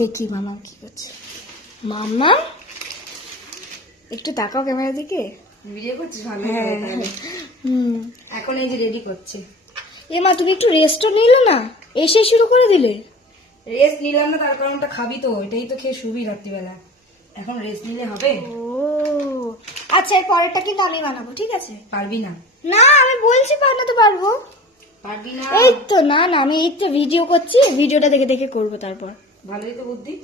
দেখি মামা কি করছে। মামা একটু তাকাও ক্যামেরা দিকে। ভিডিও করছিস? ভালো হ্যাঁ। হবে তাহলে। এখন এই যে রেডি করছে। এ মা, তুমি একটু রেস্টও নিলে না, এসে শুরু করে দিলে। রেস্ট নিলাম না, তার কারণটা খাবি তো, এটাই তো খেয়ে শুবি রাত্রিবেলা। এখন রেস্ট নিলে হবে? ও আচ্ছা, এর পরেরটা কিন্তু আমি বানাবো, ঠিক আছে? পারবি না? না, আমি বলছি বানাতে পারবো। পারবি না? এই তো না না, আমি এই তো ভিডিও করছি, ভিডিওটা দেখে দেখে করবো তারপর। ভালোই তো বুদ্ধি।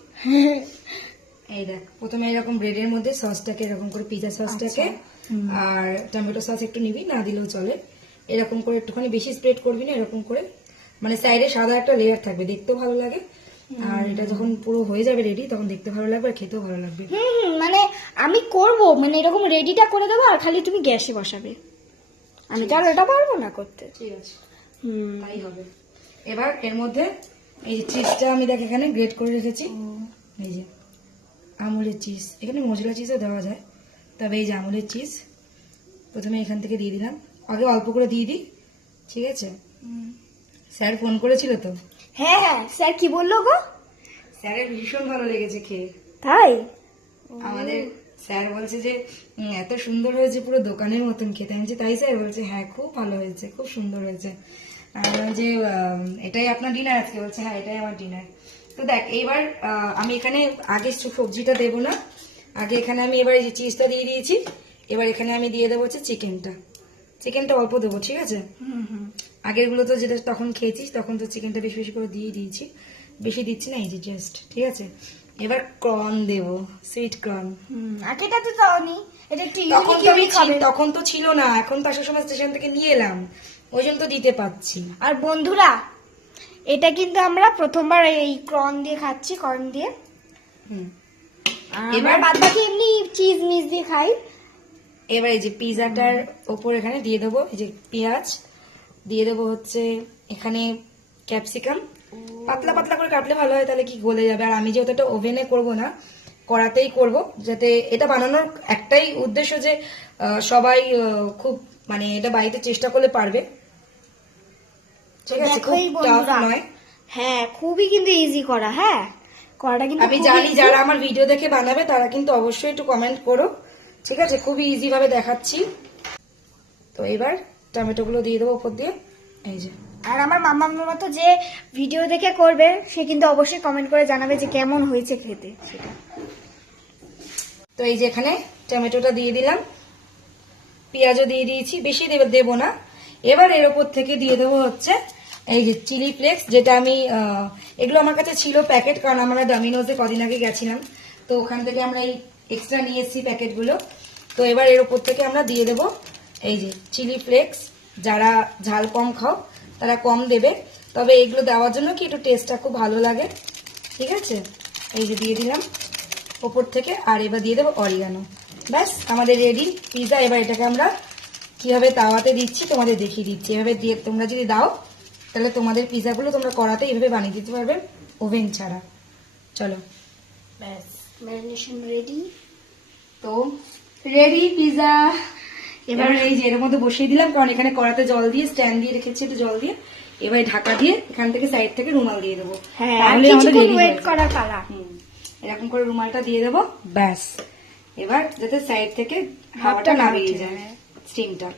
এই দেখ, প্রথমে এরকম ব্রেডের মধ্যে সসটাকে এরকম করে, পিজা সসটাকে আর টমেটো সস একটু নিবি, না দিলেও চলে। এরকম করে একটুখানি বেশি স্প্রেড করবি না, এরকম করে, মানে সাইডে সাদা একটা লেয়ার থাকবে, দেখতেও ভালো লাগে। আর এটা যখন পুরো হয়ে যাবে রেডি, তখন দেখতে ভালো লাগবে আর খেতেও ভালো লাগবে। মানে আমি করব, মানে এরকম রেডিটা করে দেবো, আর খালি তুমি গ্যাসে বসাবে। আমি তো আর এটা পারবো না করতে। ঠিক আছে, তাই হবে। এবার এর মধ্যে এই যে চিজটা আমি দেখ এখানে গ্রেট করে রেখেছি, এই যে আমুলের চিজ, এখানে মশলা চিজও দেওয়া যায়, তবে এই যে আমুলের চিজ প্রথমে এখান থেকে দিয়ে দিলাম। আগে অল্প করে দিয়ে দিই, ঠিক আছে? স্যার ফোন করেছিল তো। হ্যাঁ হ্যাঁ, স্যার কি বললো গো? স্যারের ভীষণ ভালো লেগেছে খেয়ে। তাই? আমাদের স্যার বলছে যে এত সুন্দর হয়েছে, পুরো দোকানের মতন খেতে। আমি বলছি, তাই স্যার? বলছে হ্যাঁ, খুব ভালো হয়েছে, খুব সুন্দর হয়েছে। আর যে এটাই আপনার ডিনার আজকে? বলছে হ্যাঁ, এটাই আমার ডিনার। তো দেখ, এইবার আমি এখানে আগে সবজিটা দেবো না, আগে এখানে আমি এবার এই যে চিজটা দিয়ে দিয়েছি, এবার এখানে আমি দিয়ে দেবো হচ্ছে চিকেনটা অল্প দেবো, ঠিক আছে? আগের গুলো তো যেটা তখন খেয়েছিস, তখন তো চিকেনটা বেশি বেশি করে দিয়ে দিয়েছি, বেশি দিচ্ছি না, এই যে জাস্ট, ঠিক আছে? এবার কর্ন দেবো, সুইট কর্ন। আগেটা তো দাওনি, এটা একটু তখন তো ইউনিক হবে। তখন তো ছিল না, এখন তো আসার সময় স্টেশন থেকে নিয়ে এলাম, ওই জন্য তো দিতে পাচ্ছি। আর বন্ধুরা, এটা কিন্তু আমরা প্রথমবার এই কর্ন দিয়ে খাচ্ছি, কর্ন দিয়ে। এবার বাদ বাকি এমনি চিজ মিজ দিয়ে খাই। এবার এই যে পিজাটার ওপর এখানে দিয়ে দেবো এই যে পেঁয়াজ, দিয়ে দেবো হচ্ছে এখানে ক্যাপসিকাম, পাতলা পাতলা করে কাটলে ভালো হয়, তাহলে কি গলে যাবে। আর আমি যেহেতু এটা ওভেনে করবো না, কড়াতেই করব, যাতে এটা বানানোর একটাই উদ্দেশ্য যে সবাই খুব, মানে এটা বাড়িতে চেষ্টা করলে পারবে, ঠিক আছে? খুব টাফ নয়। হ্যাঁ, খুবই কিন্তু ইজি করা। হ্যাঁ, করাটা কিন্তু আমি জানি যারা আমার ভিডিও দেখে বানাবে তারা কিন্তু অবশ্যই একটু কমেন্ট করো, ঠিক আছে? খুবই ইজি ভাবে দেখাচ্ছি। তো এবার টমেটো গুলো দিয়ে দেবো উপর দিয়ে, এই যে। আর আমার মামার মতো যে ভিডিও দেখে করবে, সে কিন্তু অবশ্যই কমেন্ট করে জানাবে যে কেমন হয়েছে খেতে সেটা। তো এই যে এখানে টমেটোটা দিয়ে দিলাম, পেঁয়াজও দিয়ে দিয়েছি, বেশি দেবো না। এবার এর উপর থেকে দিয়ে দেবো হচ্ছে এই যে চিলি ফ্লেক্স, যেটা আমি এগুলো আমার কাছে ছিল প্যাকেট, কারণ আমরা ডমিনোজে কদিন আগে গেছিলাম, তো ওখান থেকে আমরা এই এক্সট্রা নিয়ে এসেছি প্যাকেটগুলো। তো এবার এর উপর থেকে আমরা দিয়ে দেবো এই যে চিলি ফ্লেক্স। যারা ঝাল কম খাও তারা কম দেবে, তবে এগুলো দেওয়ার জন্য কি একটু টেস্টটা খুব ভালো লাগে, ঠিক আছে? এই যে দিয়ে দিলাম ওপর থেকে, আর এবার দিয়ে দেবো অরিগানো। ব্যাস, আমাদের রেডি পিজা। এবার এটাকে আমরা কিভাবে তাওয়াতে দিচ্ছি তোমাদের দেখিয়ে দিচ্ছি। এভাবে দিয়ে তোমরা যদি দাও, তাহলে তোমাদের পিজাগুলো তোমরা কড়াতে এইভাবে বানিয়ে দিতে পারবে, ওভেন ছাড়া। চলো, ব্যাস, ম্যারিনেশন রেডি। তো রেডি পিজা। এবার এই যে এর মধ্যে বসিয়ে দিলাম, কারণ এখানে কড়াতে জল দিয়ে স্ট্যান্ড দিয়ে রেখেছি, একটু জল দিয়ে। এবার ঢাকা দিয়ে এখান থেকে সাইড থেকে রুমাল দিয়ে দেবো, তাহলে আমাদের রেডি ওয়েট করা পালা। এরকম করে রুমালটা দিয়ে দেবো, ব্যাস। এবার যাতে সাইড থেকে হাওয়াটা না বেরিয়ে যায়, স্টিমটা।